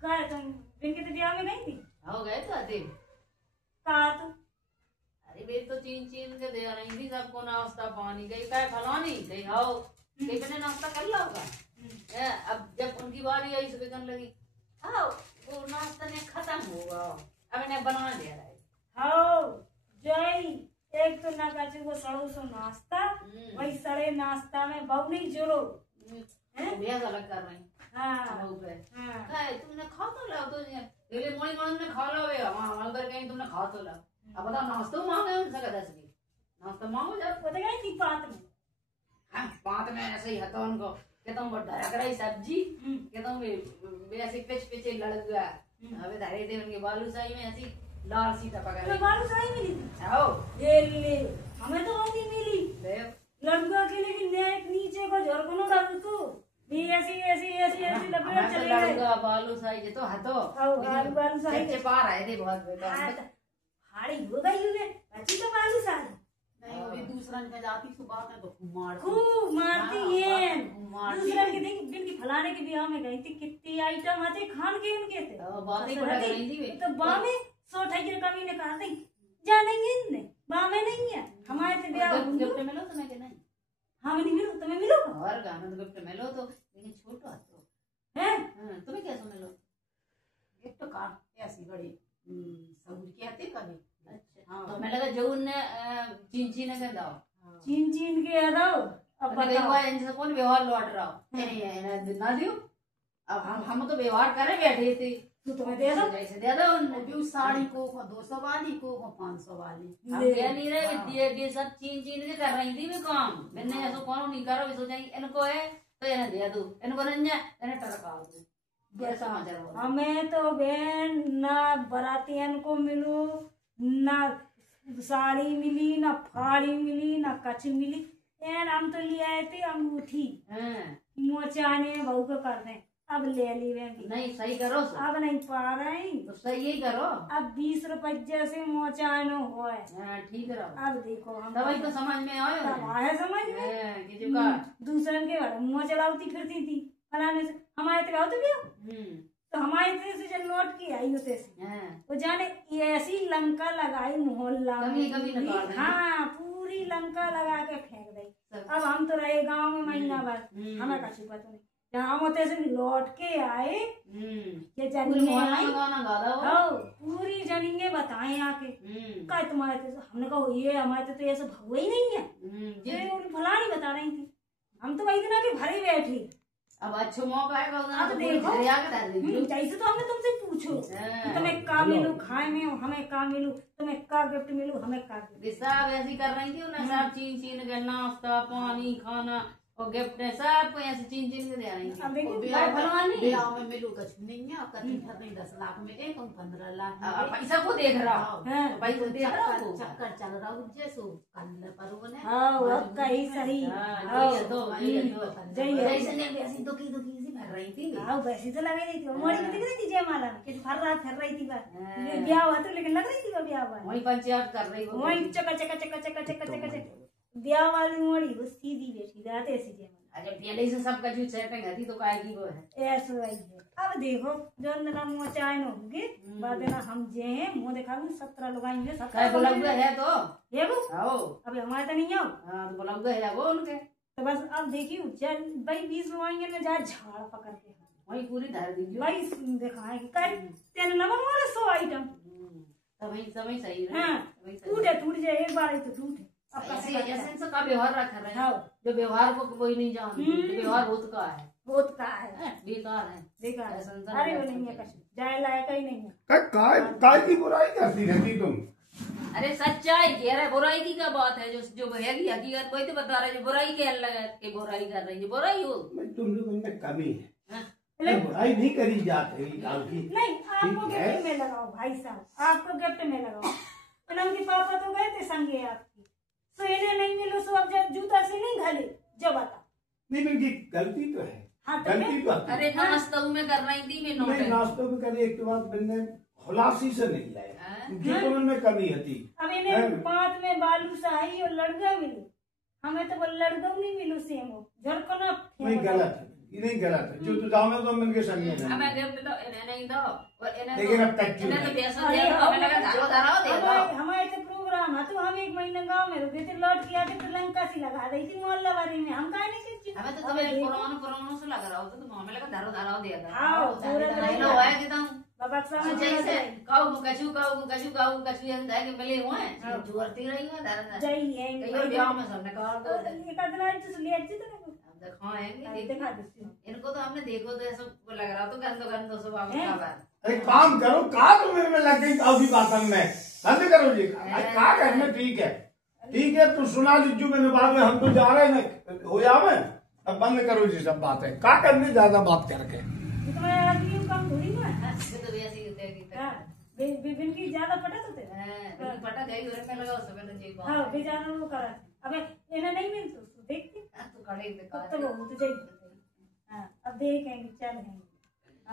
का तुम बिन के ब्याह में गई थी? हो गए तो आते कहा तो अरे वे तो चीन चीन के दे रही थी सबको नाश्ता पानी गई काय फलानी गई आओ कहीं मैंने नाश्ता कर ला होगा। अब जब उनकी बारी आई सुबह करने लगी आओ वो नाश्ता ने खत्म होगा अब इन्हें बना दे रहा है। हाओ जय एक तो ना काचे को सड़ो सो नाश्ता वही सड़े नाश्ता में बहु नहीं जोड़ो भैया अलग कर रही हाँ बहु पे हाँ काय तुमने खा तो लाओ तो ये मोड़ी मोड़ी ने खा लो वे वहां अंदर कहीं तुमने खा तो लाओ अब बता नाश्ता मांगे उनसे का 10 की नाश्ता मांगो जब वो तो गई थी बात में हाँ बात में ऐसे ही हतो उनको कि तुम बड़ा कराई सब्जी कि तुम वे ऐसे पीछे लड़ गया हमें धारे थे उनके बालूशाही में ऐसी लाल सी टपक तो बालूशाही मिली थी आओ ये ले हमें तो रोटी मिली देव लड़का के लिए नेक नीचे को झरकनो डाल तू भी ऐसी ऐसी ऐसी ऐसी लपेट चले गए लड़का बालूशाही के तो हतो बालूशाही के पार आए थे बहुत बेटा हाड़ी हो गई उन्हें अच्छी तो बालूशाही नहीं वो भी दूसरा में जाती सुबह में तो खूब मारती है दूसरा के देख दिन की फलाने के ब्याह में गई थी कितनी आइटम आते खान के उनके थे बातें बड़ा रही थी तो बा में 100 ठगी कमी ने कहा थी जानेंगे इनने बा में नहीं है हमारे तो ब्याह गिफ्ट मिलो तुम्हें कि नहीं हाँ नहीं मिलो तुम्हें मिलो और गाना तो गिफ्ट मिलो तो लेकिन छोटो तो है तुम्हें कैसे मिलो गिफ्ट कार्ड ऐसी बड़ी सबूत की आती कभी अच्छा तो मैं लगा जो उनने चीन चीन कर दाओ चीन चीन के दाओ अब बताओ इनसे कौन व्यवहार लौट रहा हो नहीं ना दियो अब हम तो व्यवहार करे बैठे थे तू तुम्हें दे दो कैसे दे दो वो साड़ी को 200 वाली को 500 वाली हम कह नहीं रहे ये सब चीन चीन के कर रही थी मैं काम मैंने ऐसा कौन नहीं करो सोचा इनको है तो इन्हें दे दो इनको नहीं है इन्हें टरका दो हमें तो बहन ना बरातियन को मिलू ना साड़ी मिली ना फाड़ी मिली ना कच मिली एन हम तो ले आए थे अंगूठी मोचाने बहू को कर दें अब ले ली नहीं सही करो अब नहीं पा रहे तो सही ही करो अब 20 रुपये से मोचानो हो ठीक है अब देखो हम दवाई तो समझ में आयो आया समझ में दूसरे के बारे मुँह चलाती फिरती थी फलाने से हमारे तो तो हमारे तरह से जब लौट के आई होते से वो जाने ऐसी लंका लगाई मोहल्ला में हाँ पूरी लंका लगा के फेंक दी अब हम तो रहे गांव में महीना भर हमें का छुपा तो नहीं जहाँ होते से लौट के आए ये पूरी जनिए बताए आके का तुम्हारे हमने कहा ये हमारे तो ऐसा भगवा ही नहीं है ये फलानी बता रही थी हम तो वही दिन आके भरे बैठी अब अच्छा मौका है अब देखो जैसे तो हमने तुमसे पूछो तुम्हें का मिलू खाए में हमें का मिलू तुम्हें का गिफ्ट मिलू हमें का गिफ्ट सब ऐसी कर रही थी ना सब चीन चीन के नाश्ता पानी खाना और गिफ्ट है सबको ऐसे चीन चीन के दे रही थी ब्याह में मिलू कुछ नहीं है कहीं 10 लाख में एक 15 लाख पैसा को देख रहा हूँ भाई को देख रहा हूँ चक्कर चल रहा हूँ जैसो कल पर ने हाँ कहीं सही ऐसी दुखी दुखी सी भर रही थी हाँ वैसी तो लग रही थी मोड़ी में दिख रही थी जयमाला में किस फर रही थी बस ब्याह हुआ तो लेकिन लग रही थी वो ब्याह हुआ वही पंचायत कर रही वही चका चका चका चका चका चका ब्याह वाली मोड़ी वो सीधी बैठी जाते ऐसी जयमाला अरे पहले से सबका जो सेटिंग है तो काय की वो है ऐसा ही है अब देखो जो ना मुँह चाय न होंगे बाद ना हम जे हैं मुँह दिखा 17 लोग आएंगे 17 बुलाऊंगा है तो ये वो आओ अबे हमारे तो नहीं आओ हाँ तो बुलाऊंगा है वो उनके तो बस अब देखियो चल भाई 20 लोग आएंगे ना जा झाड़ पकड़ के वही पूरी धर दीजिए भाई दिखाएंगे कल तेरे नमन वाले 100 आइटम समय सही है हाँ टूट जाए एक बार ही तो टूटे ऐसे का व्यवहार रख रहे हैं जो व्यवहार को कोई नहीं जानता व्यवहार बहुत का है बेकार है बेकार अरे वो नहीं है जाए लायक ही नहीं है काय की बुराई करती रहती तुम अरे सच्चाई कह रहे बुराई की क्या बात है जो हैगी हकीकत वही तो बता रहे जो बुराई कहने लगा कि बुराई कर रही है बुराई हो तुम लोगों में कमी है बुराई नहीं करी जाती नहीं आपको गिफ्ट में लगाओ भाई साहब आपको गिफ्ट में लगाओ उनके पापा तो गए थे संगे आपकी तो इन्हें नहीं मिलो सो अब जब जूता से नहीं घले जब बता नहीं मेरी गलती तो है हाँ गलती तो अरे नाश्ता में कर रही थी मैं नाश्तों में करी एक बात मैंने खुलासी से नहीं लाया जो में कमी थी अब इन्हें 5 में बालूशाही और लड़का मिली हमें तो वो लड़का नहीं मिलो सेम झरकना नहीं गलत है ये नहीं गलत है जो तू जाओ में तो मिलके संग है अब मैं गिफ्ट तो इन्हें नहीं दो और इन्हें लेकिन अब तक क्यों इन्हें तो नहीं? पैसा दिया तो हमें लगा धारो धारो दे दो हमारे तो प्रोग्राम है तो हम 1 महीना गाँव में रुके थे, लौट के आके तो लंका सी लगा रही थी मोहल्ला वाली में, हम कहा नहीं कि हमें तो तुम्हें पुरानों से लग रहा हो तो हमें लगा धारो धारो दे दो आओ पूरा नहीं लो है कि तुम बाबा साहब जैसे काऊ कछु ये दाए के मिले हुए हैं जोरती रही हुआ धारा जई है कई ब्याह में सबने कहा तो एक आदमी तो ले अच्छी तरह हम दिखाएंगे दिखा दो इनको तो हमने देखो तो ऐसा लग रहा तो गंदो सब आप क्या बात अरे काम करो, कहा तुम मेरे में लग गई अभी बातन में बंद करो जी। कहा करना ठीक है तू सुना लीजिए मैंने बाद में हम तो जा रहे हैं ना हो जावे, अब बंद करो जी सब बातें, का करनी ज्यादा बात करके तुम्हारे आदमी कम थोड़ी ना ये तो वैसे ही होते हैं हां बिन की ज्यादा पटा तो थे कि पटा गई और में लगाओ सब तो जी बात हां बेचारा वो करा अबे इन्हें नहीं मिल तो देखते तू खड़े तो वो तो जाई हां अब देखेंगे चल